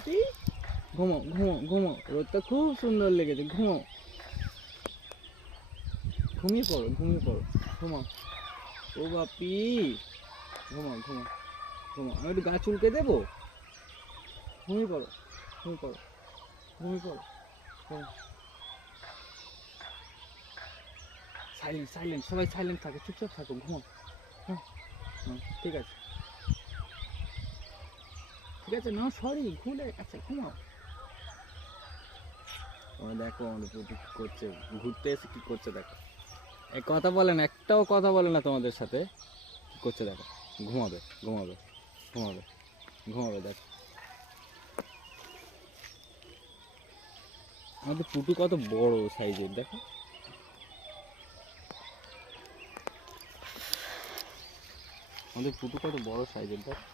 বাপি, ঘুমাও ঘুমাও ঘুমাও, রোদটা খুব সুন্দর লেগেছে, ঘুমাও, ঘুমিয়ে পড়ো ঘুমিয়ে পড়ো, ঘুমাও। ও বাপি, ঘুমাও ঘুমাও ঘুমাও। আমি একটু গা চুলকে দেবো? ঘুমিয়ে পড়ো ঘুমিয়ে পড়ো ঘুমিয়ে পড়ো। সাইলেন্ট সাইলেন্ট, সবাই সাইলেন্ট থাকো, চুপচাপ থাকো, ঘুমাও। হ্যাঁ হ্যাঁ ঠিক আছে ঠিক আছে, না সরি, ঘুরে আচ্ছা ঘুমাও। ও দেখো আমাদের পুটু কি করছে, ঘুরতে এসে কি করছে দেখো। এই কথা বলে না, একটাও কথা বলে না তোমাদের সাথে, কি করছে দেখো। ঘুমাবে ঘুমাবে ঘুমাবে ঘুমাবে দেখো। আমাদের পুটু কত বড় সাইজের দেখো। আমাদের পুটু কত বড় সাইজের দেখো।